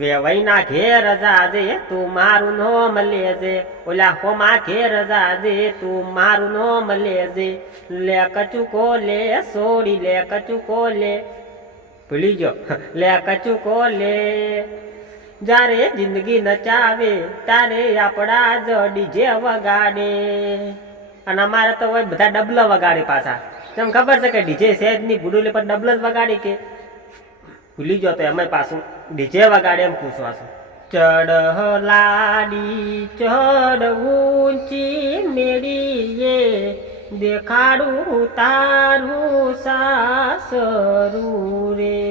વેવાઈના ઘેર જાજે તું મારું નોમ લેજે, ઓલા હોમા ઘેર જાજે તું મારું નોમ લેજે, લે કચુકો લે સોડી લે કચુકો લે, ભૂલી ગયો, લે કચુકો લે. જ્યારે જિંદગી નચાવે તારે આપણા જ ડીજે વગાડે. અને અમારે તો હોય બધા ડબલ વગાડે પાછા. કેમ ખબર છે કે ડીજે સેજ ની ગુડુલી પર ડબલ જ વગાડી કે ભૂલી ગયો તો એમાં પાછું ડીજે વગાડે એમ પૂછવા છું. ચઢ લાડી ચઢ ઊંચી મેળીએ, દેખાડું તારું સાસરું રે,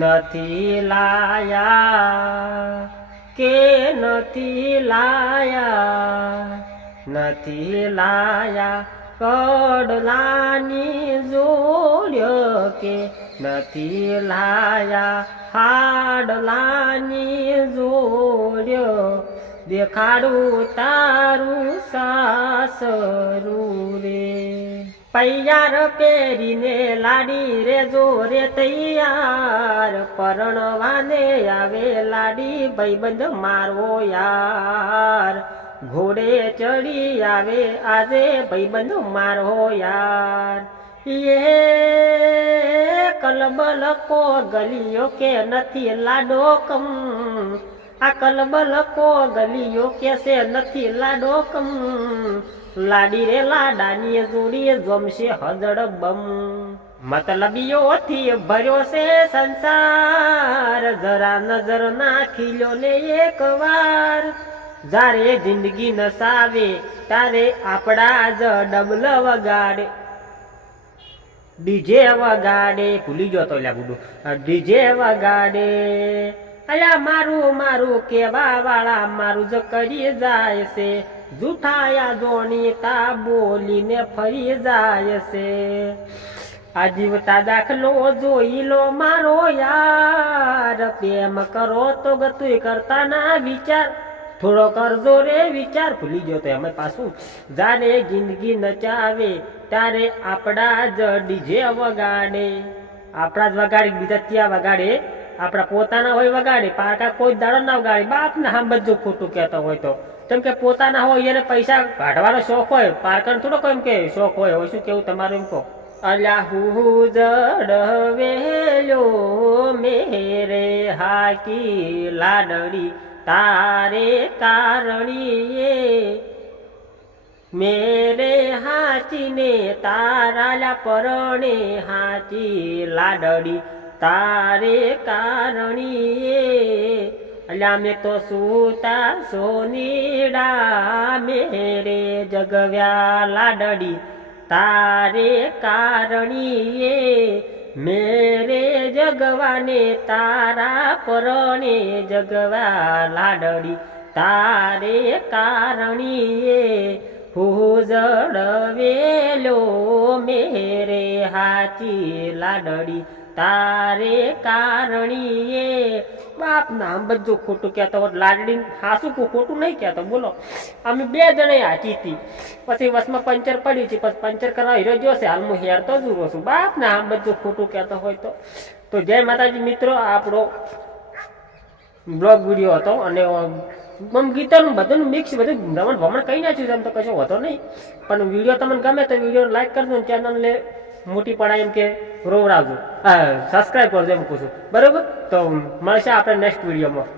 નથી લાયા કે નથી લાયા, નથી લાયા કડલાની જોડ્યો કે નથી લાયા હાડલાની જોડ્યો, દેખાડું તારું સાસરું રે. પૈયાર પહેરીને લાડી રે જોરે તૈયાર, પરણવાને આવે લાડી ભાઈબંધ મારો યાર, ઘોડે ચડી આવે આજે ભાઈબંધ મારો યાર. ये कलबल को गलियों के નથી લાડો કમ, આ કલબલ કો ગલિયો કે છે નથી લાડો કમ, લાડી રે લાડાની જોડી જમશે હજડ બમ. મતલબીઓથી ભર્યો છે સંસાર, જરા નજર નાખી લો ને એક વાર, જ્યારે જિંદગી નસાવે તારે આપણા જ ડબલ વગાડે, ડીજે વગાડે. ભૂલી ગયો તો લ્યા ગુડુ, ડીજે વગાડે. અલ્યા મારું મારું કેવા વાળા મારું જ કરી જાય છે, જૂઠાયા જોણી તા બોલીને ફરી જાય છે. આજીવતા દાખલો જોઈ લો મારો યાર, પ્રેમ કરો તો ગતુંય કરતા ના વિચાર, થોડો કરજો રે વિચાર. ભૂલી ગયો તો એમાં પાછું જાને જિંદગી નચાવે ત્યારે આપણા જ ડીજે વગાડે, આપણા જ વગાડી બીજા ત્યાં વગાડે, આપણા પોતાના હોય વગાડે, પારકા કોઈ દાડો ના વગાડે. બાપને સાંભળજો ખોટું કહેતો હોય તો, કેમ કે પોતાના હોય એને પૈસા કાઢવાનો શોખ હોય, પારકાનો થોડો એમ કે શોખ હોય. હોય શું કેવું તમારું એમ કહો. અલ્યા હું જડવેલો મેરે હાકી લાડડી તારે કારણીએ, મેરે હાચીને તારા પરણે હાચી લાડડી તારે કારણીએ. અલ્યા મેં તો સૂતા સોનીડા મેરે જગવ્યા લાડડી તારે કારણીએ, મેરે જગવાને તારા પરણે જગવા લાડડી તારે કારણીએ. હું જડવેલો મેરે હાચી લાડડી તારે કારણીએ. બાપ નામ બધું ખોટું કહેતો હોત, લાડડી હાસું ખોટું નહીં કહેતો. બોલો અમે બે જણે હાચી હતી, પછી વસમાં પંચર પડ્યું છે, પછી પંચર કરવા હીરો જોશે. હાલ હું હેરતો જ રહું છું. બાપ ના આમ બધું ખોટું કહેતો હોય તો જય માતાજી મિત્રો. આપણો બ્લોગ વિડીયો હતો અને ગીતાનું બધું મિક્સ બધું રમણ ભમણ કહી નાખ્યું છે. એમ તો કશો હોતો નહીં, પણ વિડીયો તમને ગમે તો વિડીયો લાઈક કરજો, ચેનલને મોટી પડાય એમ કે રોવડાવજો, સબસ્ક્રાઈબ કરજો એમ કહું છું. બરોબર, તો મળશે આપણે નેક્સ્ટ વિડીયોમાં.